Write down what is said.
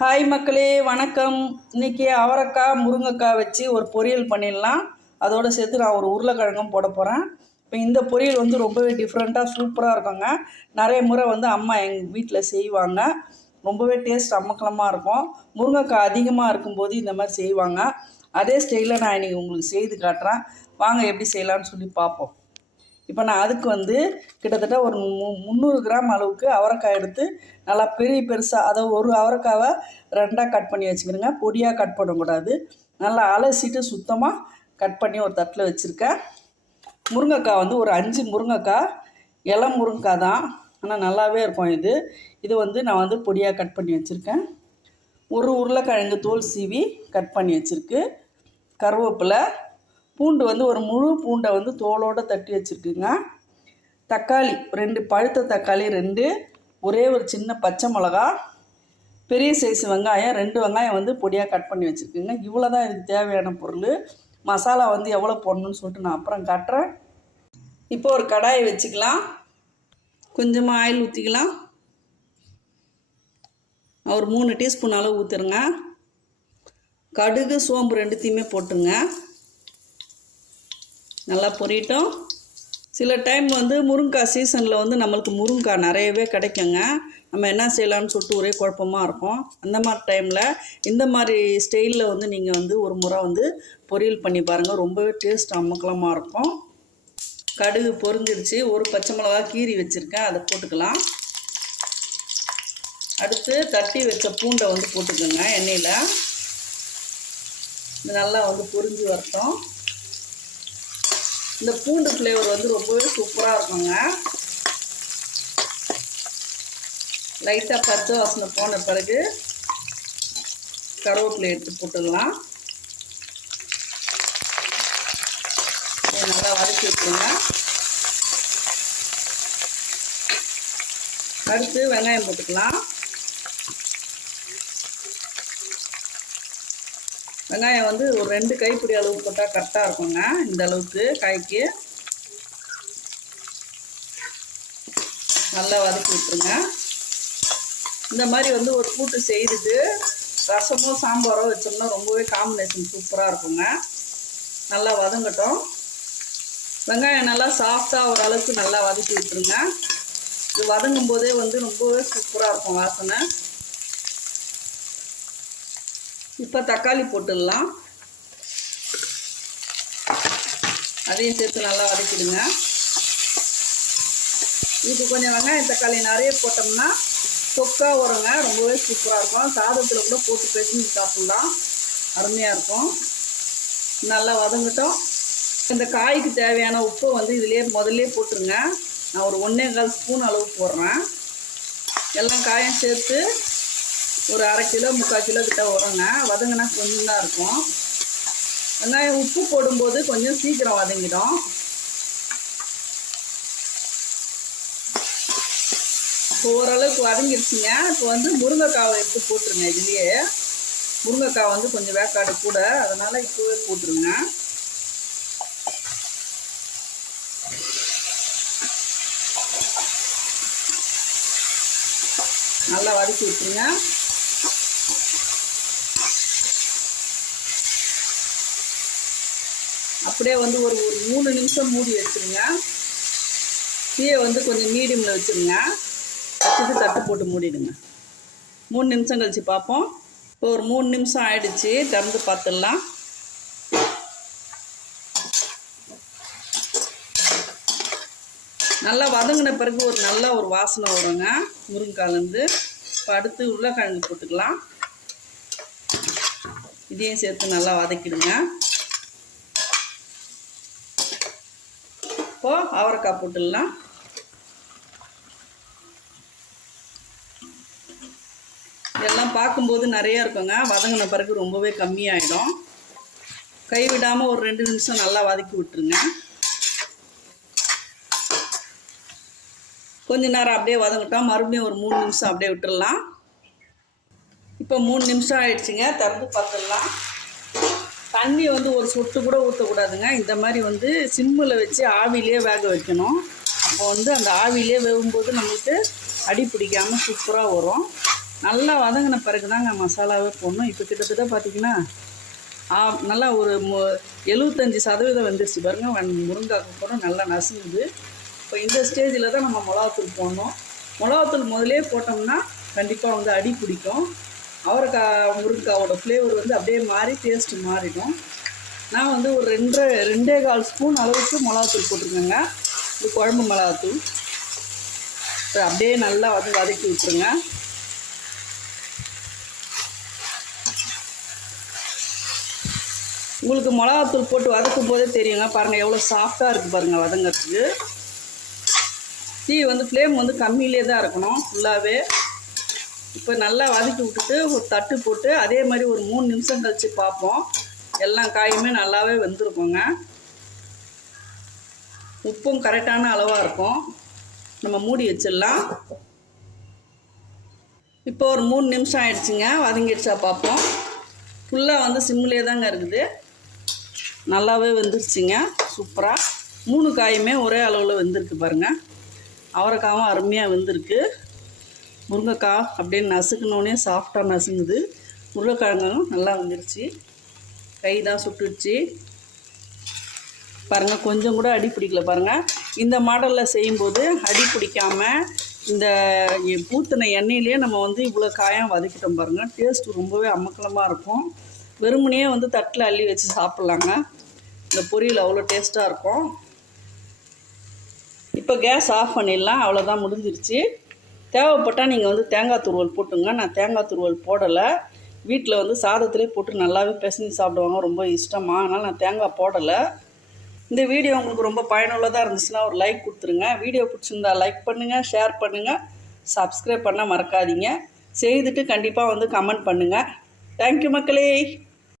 Hi மக்களே, வணக்கம். இன்றைக்கி அவரைக்காய் முருங்கைக்காய் வச்சு ஒரு பொரியல் பண்ணிடலாம். அதோடு சேர்த்து நான் ஒரு உருளைக்கிழங்கும் போட போகிறேன். இப்போ இந்த பொரியல் வந்து ரொம்பவே டிஃப்ரெண்ட்டாக சூப்பராக இருக்குங்க. நிறைய முறை வந்து அம்மா எங்கள் வீட்டில் செய்வாங்க. ரொம்பவே டேஸ்ட் அமக்கலமாக இருக்கும். முருங்கைக்காய் அதிகமாக இருக்கும்போது இந்த மாதிரி செய்வாங்க. அதே ஸ்டைலில் நான் இன்றைக்கி உங்களுக்கு செய்து காட்டுறேன். வாங்க எப்படி செய்யலான்னு சொல்லி பார்ப்போம். இப்போ நான் அதுக்கு வந்து கிட்டத்தட்ட ஒரு 300 கிராம் அளவுக்கு அவரைக்காய் எடுத்து நல்லா பெருசாக, அதாவது ஒரு அவரைக்காவை 2ஆக கட் பண்ணி வச்சுக்கிறேங்க. பொடியாக கட் பண்ணக்கூடாது. நல்லா அலசிட்டு சுத்தமாக கட் பண்ணி ஒரு தட்டில் வச்சுருக்கேன். முருங்கைக்காய் வந்து ஒரு 5 முருங்கைக்காய், இலை முருங்கைக்காய் தான், ஆனால் நல்லாவே இருக்கும். இது வந்து நான் வந்து பொடியாக கட் பண்ணி வச்சுருக்கேன். ஒரு உருளைக்கிழங்கு தோல் சீவி கட் பண்ணி வச்சுருக்கு. கருவேப்பிலை, பூண்டு வந்து ஒரு முழு பூண்டை வந்து தோலோடு தட்டி வச்சுருக்குங்க. தக்காளி 2 பழுத்த தக்காளி 2, ஒரே ஒரு சின்ன பச்சை மிளகா, பெரிய சைஸ் வெங்காயம் 2 வெங்காயம் வந்து பொடியாக கட் பண்ணி வச்சுருக்குங்க. இவ்வளோ தான் இதுக்கு தேவையான பொருள். மசாலா வந்து எவ்வளோ போடணுன்னு சொல்லிட்டு நான் அப்புறம் காட்டுறேன். இப்போ ஒரு கடாயை வச்சுக்கலாம். கொஞ்சமாக ஆயில் ஊற்றிக்கலாம். ஒரு 3 டீஸ்பூன் அளவு ஊற்றுருங்க. கடுகு சோம்பு 2த்தையுமே போட்டுங்க. நல்லா பொரியட்டும். சில டைம் வந்து முருங்கைக்காய் சீசனில் வந்து நம்மளுக்கு முருங்கைக்காய் நிறையவே கிடைக்குங்க. நம்ம என்ன செய்யலான்னு சொல்லிட்டு ஒரே குழப்பமாக இருக்கும். அந்த மாதிரி டைமில் இந்த மாதிரி ஸ்டைலில் வந்து நீங்கள் வந்து ஒரு முறை வந்து பொரியல் பண்ணி பாருங்கள். ரொம்பவே டேஸ்ட் அமக்கலமாக இருக்கும். கடுகு பொரிஞ்சிடுச்சு. ஒரு பச்சை மிளகா கீரி வச்சுருக்கேன், அதை போட்டுக்கலாம். அடுத்து தட்டி வச்ச பூண்டை வந்து போட்டுக்கோங்க எண்ணெயில். இது நல்லா வந்து பொரிஞ்சு வரட்டும். இந்த பூண்டு ஃப்ளேவர் வந்து ரொம்பவே சூப்பராக இருக்குங்க. லைட்டாக பச்சை வாசனை போன பிறகு கருவேப்பிலை எடுத்து போட்டுடலாம். நல்லா வதக்கி விட்டுருங்க. அடுத்து வெங்காயம் போட்டுக்கலாம். வெங்காயம் வந்து ஒரு 2 கைப்பிடி அளவு போட்டால் கரெக்டாக இருக்குங்க. இந்த அளவுக்கு காய்க்கு நல்லா வதக்கி விட்டுருங்க. இந்த மாதிரி வந்து ஒரு கூட்டு செய்துட்டு ரசமோ சாம்பாரோ வச்சோம்னா ரொம்பவே காம்பினேஷன் சூப்பராக இருக்குங்க. நல்லா வதங்கட்டும். வெங்காயம் நல்லா சாஃப்டாக ஓரளவுக்கு நல்லா வதக்கி விட்டுருங்க. இது வதங்கும் போதே வந்து ரொம்பவே சூப்பராக இருக்கும் வாசனை. இப்போ தக்காளி போட்டுடலாம். அதையும் சேர்த்து நல்லா வதக்கிடுங்க. இதுக்கு கொஞ்சம் வெங்காயம் தக்காளி நிறைய போட்டோம்னா தொக்கா வருங்க. ரொம்பவே சூப்பராக இருக்கும். சாதத்தில் கூட போட்டு பேசி சாப்பிட்லாம், அருமையாக இருக்கும். நல்லா வதங்கட்டும். இந்த காய்க்கு தேவையான உப்பை வந்து இதிலே முதல்ல போட்டுருங்க. நான் ஒரு 1.25 ஸ்பூன் அளவு போடுறேன். எல்லாம் காயும் சேர்த்து ஒரு 1/2 கிலோ 3/4 கிலோ கிட்ட வருங்க. வதங்கினா கொஞ்சம் தான் இருக்கும். வெங்காயம் உப்பு போடும்போது கொஞ்சம் சீக்கிரம் வதங்கிடும். இப்போ ஓரளவுக்கு வதங்கிடுச்சுங்க. இப்போ வந்து முருங்கைக்காவை எடுத்து போட்டுருங்க. இதுலேயே முருங்கைக்காய் வந்து கொஞ்சம் வேக்காடு கூட, அதனால் இப்போவே போட்டுருங்க. நல்லா வதக்கி விட்டுருங்க. அப்படியே வந்து ஒரு 3 நிமிஷம் மூடி வச்சுருங்க. தீயை வந்து கொஞ்சம் மீடியமில் வச்சுருங்க. வச்சுட்டு தட்டு போட்டு மூடிடுங்க. 3 நிமிஷம் கழித்து பார்ப்போம். இப்போ ஒரு 3 நிமிஷம் ஆயிடுச்சு. திறந்து பார்த்துடலாம். நல்லா வதங்கின பிறகு ஒரு நல்ல ஒரு வாசனை வருங்க முருங்கைக்காலேருந்து. இப்போ அடுத்து உருளைக்கிழங்கு போட்டுக்கலாம். இதையும் சேர்த்து நல்லா வதக்கிடுங்க. இப்போது அவரைக்காய் போட்டுடலாம். இதெல்லாம் பார்க்கும்போது நிறையா இருக்குங்க. வதங்கின பிறகு ரொம்பவே கம்மியாயிடும். கைவிடாமல் ஒரு 2 நிமிஷம் நல்லா வதக்கி விட்டுருங்க. கொஞ்ச நேரம் அப்படியே வதங்கிட்டோம். மறுபடியும் ஒரு 3 நிமிஷம் அப்படியே விட்டுடலாம். இப்போ 3 நிமிஷம் ஆயிடுச்சுங்க. திறந்து பார்த்துடலாம். தண்ணி வந்து ஒரு சொட்டு கூட ஊற்றக்கூடாதுங்க. இந்த மாதிரி வந்து சிம்மில் வச்சு ஆவிலே வேக வைக்கணும். அப்போ வந்து அந்த ஆவிலே வேகும்போது நம்மளுக்கு அடி பிடிக்காமல் சூப்பராக வரும். நல்லா வதங்கின பிறகு தாங்க மசாலாவே போடணும். இப்போ கிட்டத்தட்ட பார்த்திங்கன்னா நல்லா ஒரு 75% வந்துருச்சு பாருங்கள். முருங்கைக்காய்க்கு கூட நல்லா நசுங்குது. இப்போ இந்த ஸ்டேஜில் தான் நம்ம மிளகாத்தூள் போடணும். மிளகாத்தூள் முதலே போட்டோம்னா கண்டிப்பாக வந்து அடி பிடிக்கும். அவரைக்காய் முருங்கைக்காவோட ஃப்ளேவர் வந்து அப்படியே மாறி டேஸ்ட்டு மாறிடும். நான் வந்து ஒரு 2.25 ஸ்பூன் அளவுக்கு மிளகாத்தூள் போட்டிருக்கேங்க. இது குழம்பு மிளகாத்தூள். இப்போ அப்படியே நல்லா வந்து வதக்கி விட்டுருங்க. உங்களுக்கு மிளகாத்தூள் போட்டு வதக்கும் போதே தெரியுங்க. பாருங்கள் எவ்வளோ சாஃப்டாக இருக்குது பாருங்கள் வதங்கிறதுக்கு. தீ வந்து ஃப்ளேம் வந்து கம்மியிலே தான் இருக்கணும் ஃபுல்லாகவே. இப்போ நல்லா வதக்கி விட்டுட்டு ஒரு தட்டு போட்டு அதே மாதிரி ஒரு 3 நிமிஷம் கழித்து பார்ப்போம். எல்லா காயுமே நல்லாவே வெந்திருக்குங்க. உப்பும் கரெக்டான அளவாக இருக்கும். நம்ம மூடி வச்சிடலாம். இப்போ ஒரு 3 நிமிஷம் ஆயிடுச்சுங்க. வதங்கிடுச்சா பார்ப்போம். ஃபுல்லாக வந்து சிம்மிலே தாங்க இருக்குது. நல்லாவே வெந்துருச்சுங்க. சூப்பராக 3 காயுமே ஒரே அளவில் வெந்திருக்கு பாருங்கள். அவரைக்காவும் அருமையாக வெந்திருக்கு. முருங்கைக்காய் அப்படியே நசுக்கணுன்னே சாஃப்டாக நசுங்குது. உருளைக்கிழங்கும் நல்லா வந்துருச்சு. கை தான் சுட்டுடுச்சு பாருங்கள். கொஞ்சம் கூட அடி பிடிக்கல பாருங்கள். இந்த மாடலில் செய்யும்போது அடி பிடிக்காமல் இந்த ஊற்றின எண்ணெயிலே நம்ம வந்து இவ்வளோ காயம் வதக்கிட்டோம் பாருங்கள். டேஸ்ட்டு ரொம்பவே அமக்கலமாக இருக்கும். வெறுமனையே வந்து தட்டில் அள்ளி வச்சு சாப்பிட்லாங்க. இந்த பொரியல் அவ்வளோ டேஸ்ட்டாக இருக்கும். இப்போ கேஸ் ஆஃப் பண்ணிடலாம். அவ்வளோதான், முடிஞ்சிருச்சு. தேவைப்பட்டால் நீங்கள் வந்து தேங்காய் துருவல் போட்டுங்க. நான் தேங்காய் துருவல் போடலை. வீட்டில் வந்து சாதத்திலே போட்டு நல்லாவே பிசைஞ்சு சாப்பிடுவாங்க ரொம்ப இஷ்டமாக. அதனால் நான் தேங்காய் போடலை. இந்த வீடியோ உங்களுக்கு ரொம்ப பயனுள்ளதாக இருந்துச்சுன்னா ஒரு லைக் கொடுத்துருங்க. வீடியோ பிடிச்சிருந்தா லைக் பண்ணுங்கள், ஷேர் பண்ணுங்கள், சப்ஸ்கிரைப் பண்ண மறக்காதீங்க. செய்துட்டு கண்டிப்பாக வந்து கமெண்ட் பண்ணுங்கள். தேங்க்யூ மக்களே.